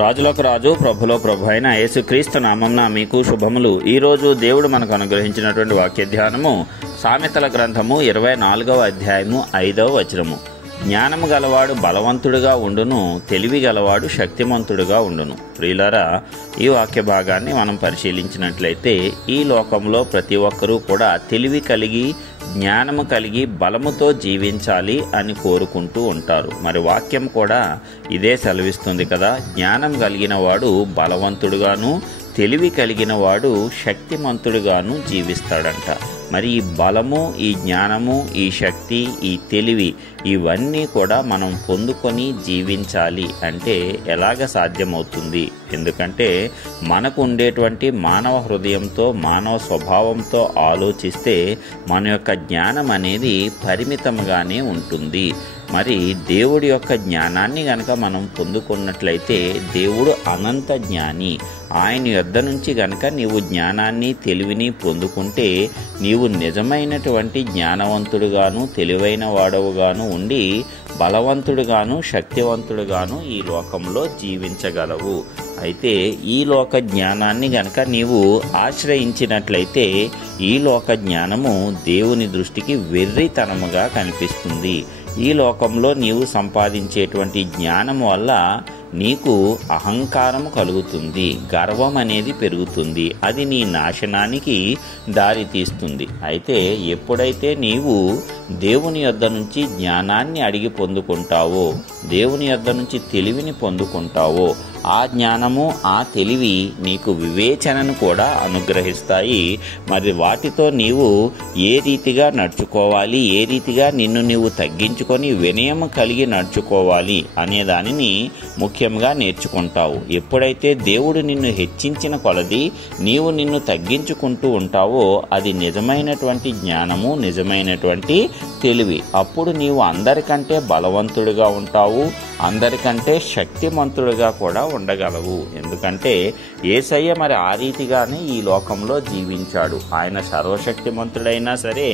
రాజులకు రాజు ప్రభులో ప్రభు అయిన యేసుక్రీస్తు నామమున మీకు శుభములు. ఈరోజు దేవుడు మనకు అనుగ్రహించినటువంటి వాక్య ధ్యానము సామెతల గ్రంథము 24వ అధ్యాయము 5వ వచనము. జ్ఞానము గలవాడు బలవంతుడుగా ఉండును, తెలివి గలవాడు శక్తిమంతుడుగా ఉండును. ప్రియులారా, ఈ వాక్య భాగాన్ని మనం పరిశీలించినట్లయితే ఈ లోకంలో ప్రతి ఒక్కరూ కూడా తెలివి కలిగి జ్ఞానము కలిగి బలముతో జీవించాలి అని కోరుకుంటూ ఉంటారు. మరి వాక్యం కూడా ఇదే సెలవిస్తుంది కదా. జ్ఞానం కలిగిన వాడు బలవంతుడుగాను, తెలివి కలిగిన వాడు శక్తిమంతుడుగాను జీవిస్తాడంట. మరి ఈ బలము, ఈ జ్ఞానము, ఈ శక్తి, ఈ తెలివి ఇవన్నీ కూడా మనం పొందుకొని జీవించాలి అంటే ఎలాగ సాధ్యమవుతుంది? ఎందుకంటే మనకు ఉండేటువంటి మానవ హృదయంతో, మానవ స్వభావంతో ఆలోచిస్తే మన యొక్క జ్ఞానం అనేది పరిమితంగానే ఉంటుంది. మరి దేవుడి యొక్క జ్ఞానాన్ని గనక మనం పొందుకున్నట్లయితే దేవుడు అనంత జ్ఞాని. ఆయన యొద్ద నుంచి గనక నీవు జ్ఞానాన్ని, తెలివిని పొందుకుంటే నీవు నిజమైనటువంటి జ్ఞానవంతుడుగాను, తెలివైన వాడవుగాను ఉండి బలవంతుడుగాను, శక్తివంతుడుగాను ఈ లోకంలో జీవించగలవు. అయితే ఈ లోక జ్ఞానాన్ని గనక నీవు ఆశ్రయించినట్లయితే ఈ లోక జ్ఞానము దేవుని దృష్టికి వెర్రితనముగా కనిపిస్తుంది. ఈ లోకంలో నీవు సంపాదించేటువంటి జ్ఞానం వల్ల నీకు అహంకారం కలుగుతుంది, గర్వం అనేది పెరుగుతుంది. అది నీ నాశనానికి దారి తీస్తుంది. అయితే ఎప్పుడైతే నీవు దేవుని యొద్ద నుంచి జ్ఞానాన్ని అడిగి పొందుకుంటావో, దేవుని యొద్ద నుంచి తెలివిని పొందుకుంటావో, ఆ జ్ఞానము, ఆ తెలివి నీకు వివేచనను కూడా అనుగ్రహిస్తాయి. మరి వాటితో నీవు ఏ రీతిగా నడుచుకోవాలి, ఏ రీతిగా నిన్ను నీవు తగ్గించుకొని వినయం కలిగి నడుచుకోవాలి అనే దానిని ముఖ్యంగా నేర్చుకుంటావు. ఎప్పుడైతే దేవుడు నిన్ను హెచ్చించిన కొలది నీవు నిన్ను తగ్గించుకుంటూ ఉంటావో అది నిజమైనటువంటి జ్ఞానము, నిజమైనటువంటి తెలివి. అప్పుడు నీవు అందరికంటే బలవంతుడిగా ఉంటావు, అందరికంటే శక్తిమంతుడిగా కూడా ఉండగలవు. ఎందుకంటే యేసయ్య మరి ఆ రీతిగానే ఈ లోకంలో జీవించాడు. ఆయన సర్వశక్తిమంతుడైనా సరే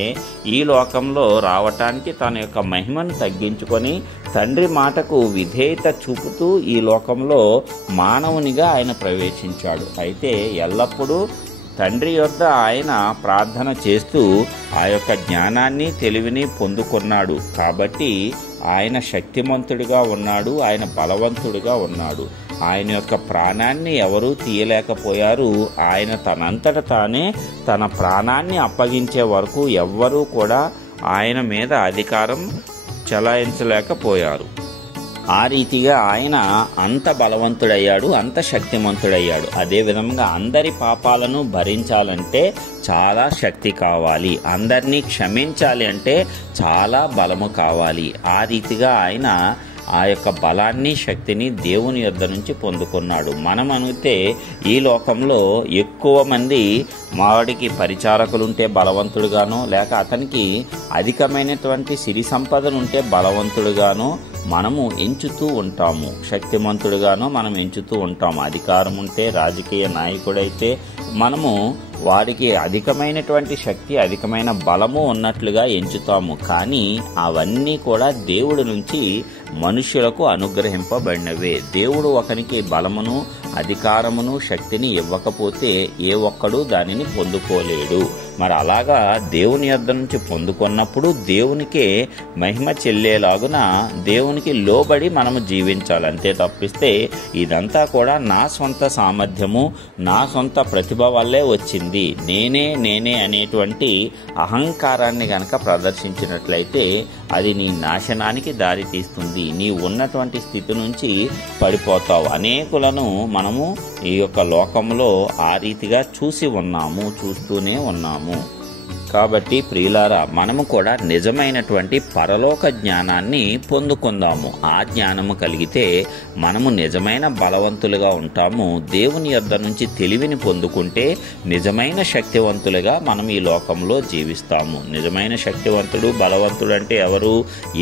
ఈ లోకంలో రావటానికి తన యొక్క మహిమను తగ్గించుకొని తండ్రి మాటకు విధేయత చూపుతూ ఈ లోకంలో మానవునిగా ఆయన ప్రవేశించాడు. అయితే ఎల్లప్పుడూ తండ్రి యొద్ద ఆయన ప్రార్థన చేస్తూ ఆ యొక్క జ్ఞానాన్ని, తెలివిని పొందుకున్నాడు. కాబట్టి ఆయన శక్తిమంతుడిగా ఉన్నాడు, ఆయన బలవంతుడిగా ఉన్నాడు. ఆయన యొక్క ప్రాణాన్ని ఎవరూ తీయలేకపోయారు. ఆయన తనంతట తానే తన ప్రాణాన్ని అప్పగించే వరకు ఎవ్వరూ కూడా ఆయన మీద అధికారం చెలాయించలేకపోయారు. ఆ రీతిగా ఆయన అంత బలవంతుడయ్యాడు, అంత శక్తిమంతుడయ్యాడు. అదేవిధంగా అందరి పాపాలను భరించాలంటే చాలా శక్తి కావాలి, అందరినీ క్షమించాలి అంటే చాలా బలము కావాలి. ఆ రీతిగా ఆయన ఆ యొక్క బలాన్ని, శక్తిని దేవుని యొద్ద నుంచి పొందుకున్నాడు. మనం అనిగితే ఈ లోకంలో ఎక్కువ మంది వాడికి పరిచారకులుంటే బలవంతుడుగానో, లేక అతనికి అధికమైనటువంటి సిరి సంపదలుంటే బలవంతుడుగానో మనము ఎంచుతూ ఉంటాము. శక్తిమంతుడుగానో మనం ఎంచుతూ ఉంటాము. అధికారం ఉంటే, రాజకీయ నాయకుడైతే మనము వారికి అధికమైనటువంటి శక్తి, అధికమైన బలము ఉన్నట్లుగా ఎంచుతాము. కానీ అవన్నీ కూడా దేవుడి నుంచి మనుష్యులకు అనుగ్రహింపబడినవే. దేవుడు ఒకరికి బలమును, అధికారమును, శక్తిని ఇవ్వకపోతే ఏ ఒక్కడూ దానిని పొందుకోలేడు. మరి అలాగా దేవుని యొద్ద నుంచి పొందుకున్నప్పుడు దేవునికే మహిమ చెల్లేలాగున దేవునికి లోబడి మనము జీవించాలి. అంతే తప్పిస్తే ఇదంతా కూడా నా సొంత సామర్థ్యము, నా సొంత ప్రతిభ వల్లే వచ్చింది, నేనే అనేటువంటి అహంకారాన్ని గనక ప్రదర్శించినట్లయితే అది నీ నాశనానికి దారి తీస్తుంది. నీ ఉన్నటువంటి స్థితి నుంచి పడిపోతావు. అనేకులను మనము ఈ యొక్క లోకంలో ఆ రీతిగా చూస్తూనే ఉన్నాము. కాబట్టి ప్రియులారా, మనము కూడా నిజమైనటువంటి పరలోక జ్ఞానాన్ని పొందుకుందాము. ఆ జ్ఞానము కలిగితే మనము నిజమైన బలవంతులుగా ఉంటాము. దేవుని యొద్ద నుంచి తెలివిని పొందుకుంటే నిజమైన శక్తివంతులుగా మనం ఈ లోకంలో జీవిస్తాము. నిజమైన శక్తివంతుడు, బలవంతుడు అంటే ఎవరు?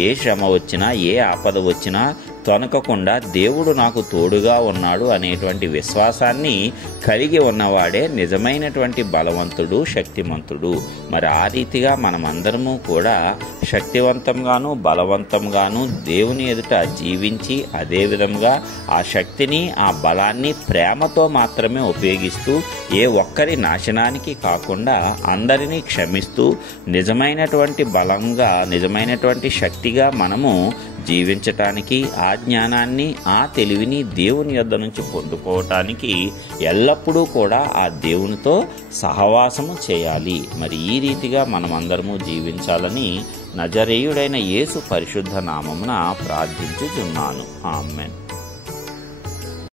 ఏ శ్రమ వచ్చినా, ఏ ఆపద వచ్చినా తొనకకుండా దేవుడు నాకు తోడుగా ఉన్నాడు అనేటువంటి విశ్వాసాన్ని కలిగి ఉన్నవాడే నిజమైనటువంటి బలవంతుడు, శక్తిమంతుడు. మరి ఆ రీతిగా మనమందరము కూడా శక్తివంతంగాను బలవంతంగాను దేవుని ఎదుట జీవించి అదే విధంగా ఆ శక్తిని ఆ బలాన్ని ప్రేమతో మాత్రమే ఉపయోగిస్తూ ఏ ఒక్కరి నాశనానికి కాకుండా అందరినీ క్షమిస్తూ నిజమైనటువంటి బలంగా నిజమైనటువంటి శక్తిగా మనము జీవించటానికి ఆ జ్ఞానాన్ని ఆ తెలివిని దేవుని యొద్ద నుంచి పొందుకోవటానికి ఎల్లప్పుడూ కూడా ఆ దేవునితో సహవాసము చేయాలి. మరి ఈ రీతిగా మనమందరము జీవించాలని నజరేయుడైన యేసు పరిశుద్ధ నామమున ప్రార్థించుచున్నాను. ఆమేన్.